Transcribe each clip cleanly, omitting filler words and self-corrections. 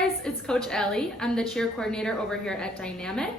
guys, it's Coach Ellie. I'm the cheer coordinator over here at Dynamic,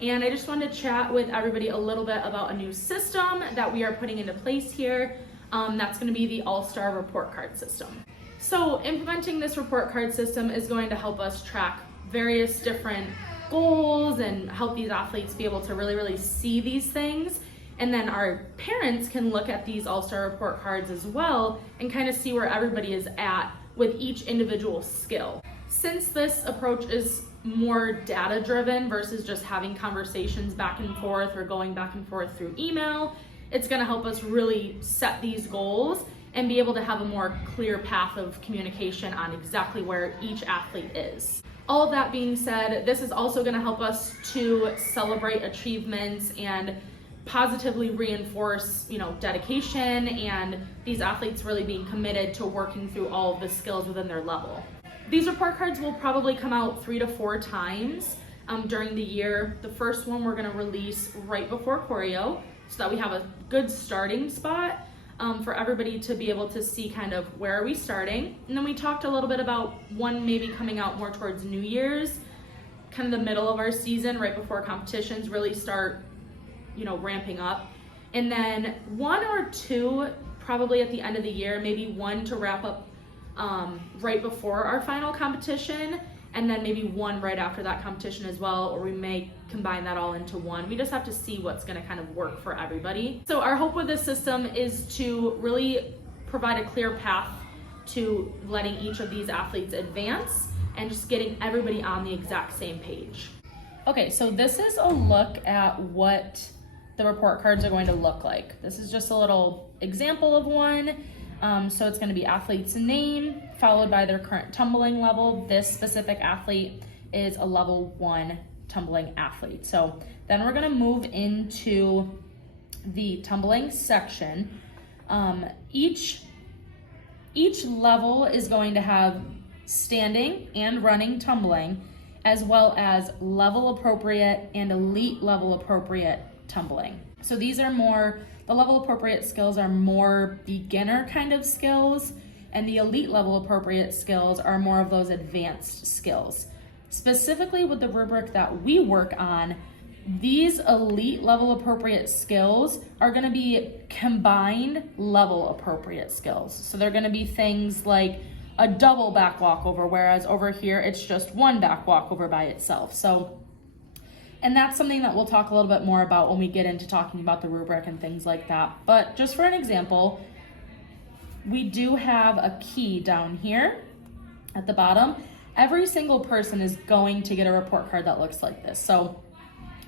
and I just wanted to chat with everybody a little bit about a new system that we are putting into place here. That's going to be the All-Star Report Card System. So implementing this report card system is going to help us track various different goals and help these athletes be able to really see these things. And then our parents can look at these All-Star report cards as well and kind of see where everybody is at with each individual skill. Since this approach is more data driven versus just having conversations back and forth or going back and forth through email, it's going to help us really set these goals and be able to have a more clear path of communication on exactly where each athlete is. All of that being said, this is also going to help us to celebrate achievements and positively reinforce, dedication and these athletes really being committed to working through all of the skills within their level. These report cards will probably come out 3 to 4 times during the year. The first one we're going to release right before choreo so that we have a good starting spot for everybody to be able to see kind of where are we starting. And then we talked a little bit about one maybe coming out more towards New Year's, kind of the middle of our season, right before competitions really start ramping up. And then 1 or 2 probably at the end of the year, maybe 1 to wrap up right before our final competition, and then maybe 1 right after that competition as well, or we may combine that all into 1. We just have to see what's going to kind of work for everybody. So our hope with this system is to really provide a clear path to letting each of these athletes advance and just getting everybody on the exact same page. Okay, so this is a look at what the report cards are going to look like. This is just a little example of one. So it's going to be athlete's name followed by their current tumbling level. This specific athlete is a level 1 tumbling athlete. So then we're going to move into the tumbling section. Each level is going to have standing and running tumbling, as well as level appropriate and elite level appropriate tumbling. So these are the level appropriate skills are more beginner kind of skills, and the elite level appropriate skills are more of those advanced skills. Specifically with the rubric that we work on, these elite level appropriate skills are going to be combined level appropriate skills. So they're going to be things like a double back walkover, whereas over here it's just 1 back walkover by itself. And that's something that we'll talk a little bit more about when we get into talking about the rubric and things like that. But just for an example, we do have a key down here at the bottom. Every single person is going to get a report card that looks like this. So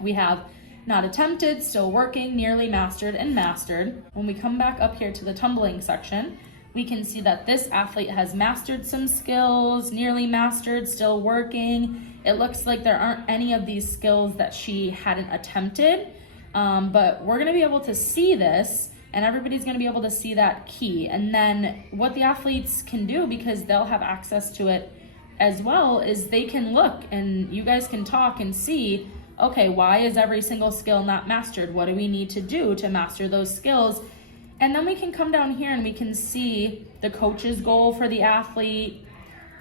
we have not attempted, still working, nearly mastered, and mastered. When we come back up here to the tumbling section, we can see that this athlete has mastered some skills, nearly mastered, still working. It looks like there aren't any of these skills that she hadn't attempted, but we're gonna be able to see this, and everybody's gonna be able to see that key. And then what the athletes can do, because they'll have access to it as well, is they can look and you guys can talk and see, okay, why is every single skill not mastered? What do we need to do to master those skills? And then we can come down here and we can see the coach's goal for the athlete,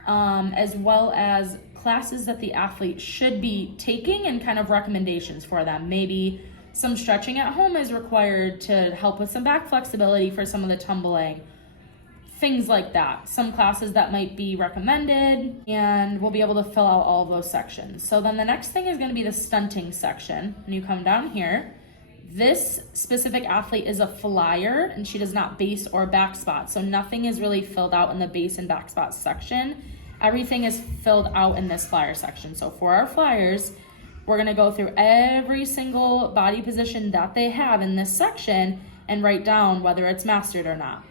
as well as classes that the athlete should be taking and kind of recommendations for them. Maybe some stretching at home is required to help with some back flexibility for some of the tumbling, things like that. Some classes that might be recommended, and we'll be able to fill out all of those sections. So then the next thing is going to be the stunting section. And you come down here. This specific athlete is a flyer, and she does not base or back spot. So nothing is really filled out in the base and back spot section. Everything is filled out in this flyer section. So for our flyers, we're going to go through every single body position that they have in this section and write down whether it's mastered or not.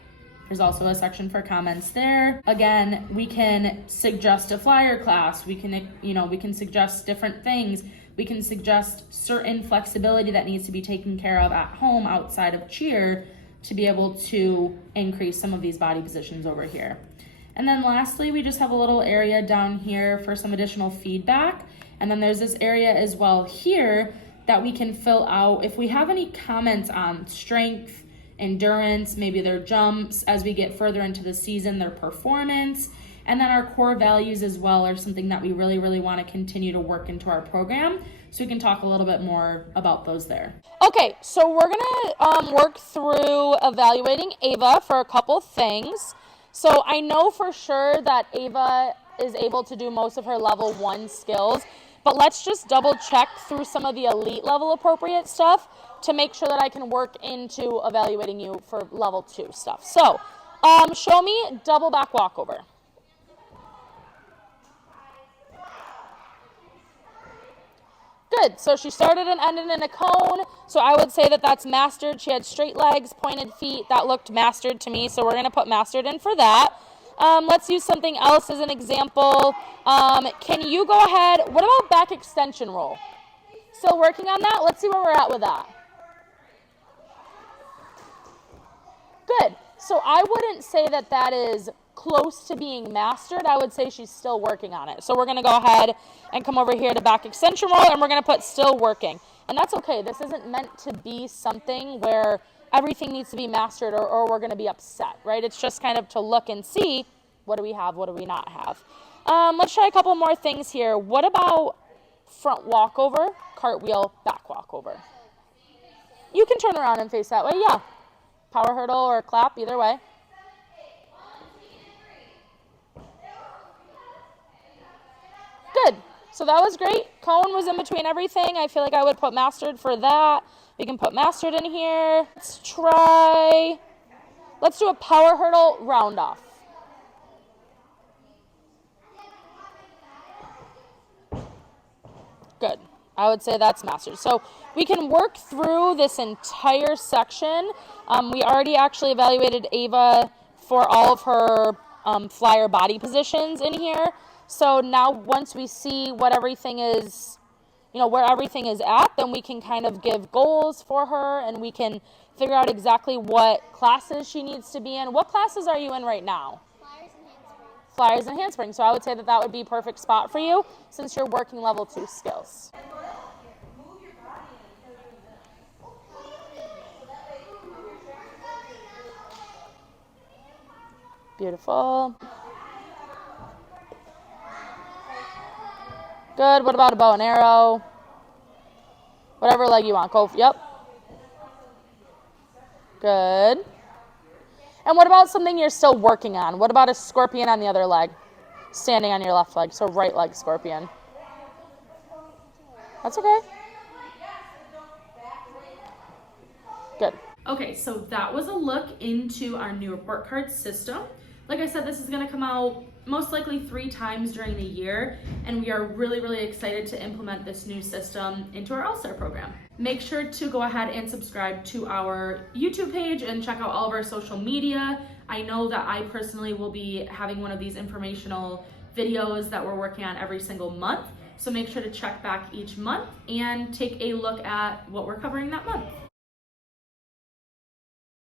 There's also a section for comments there. Again, we can suggest a flyer class. We can suggest different things. We can suggest certain flexibility that needs to be taken care of at home outside of cheer to be able to increase some of these body positions over here. And then lastly, we just have a little area down here for some additional feedback. And then there's this area as well here that we can fill out if we have any comments on strength, endurance, maybe their jumps as we get further into the season, their performance, And then our core values as well are something that we really, really want to continue to work into our program. So we can talk a little bit more about those there. Okay, so we're gonna work through evaluating Ava for a couple things. So I know for sure that Ava is able to do most of her level 1 skills, but let's just double check through some of the elite level appropriate stuff to make sure that I can work into evaluating you for level 2 stuff. So show me double back walkover. Good. So she started and ended in a cone. So I would say that that's mastered. She had straight legs, pointed feet. That looked mastered to me. So we're going to put mastered in for that. Let's use something else as an example. Can you go ahead? What about back extension roll? Still working on that? Let's see where we're at with that. Good. So I wouldn't say that that is close to being mastered. I would say she's still working on it. So we're going to go ahead and come over here to back extension roll, and we're going to put still working. And that's okay. This isn't meant to be something where everything needs to be mastered or we're going to be upset, right? It's just kind of to look and see what do we have, what do we not have. Let's try a couple more things here. What about front walkover, cartwheel, back walkover? You can turn around and face that way, yeah. Power hurdle or clap, either way. Good. So that was great. Cone was in between everything. I feel like I would put mastered for that. We can put mastered in here. Let's do a power hurdle round off. Good. I would say that's mastered. So we can work through this entire section. We already actually evaluated Ava for all of her flyer body positions in here. So now once we see what everything is, where everything is at, then we can kind of give goals for her and we can figure out exactly what classes she needs to be in. What classes are you in right now? Flyers and handsprings. Flyers and handsprings. So I would say that that would be a perfect spot for you since you're working level 2 skills. Beautiful. Good. What about a bow and arrow? Whatever leg you want. Go. Yep. Good. And what about something you're still working on? What about a scorpion on the other leg? Standing on your left leg. So right leg scorpion. That's okay. Good. Okay, so that was a look into our new report card system. Like I said, this is going to come out most likely 3 times during the year, and we are really, really excited to implement this new system into our All-Star program. Make sure to go ahead and subscribe to our YouTube page and check out all of our social media. I know that I personally will be having one of these informational videos that we're working on every single month, so make sure to check back each month and take a look at what we're covering that month.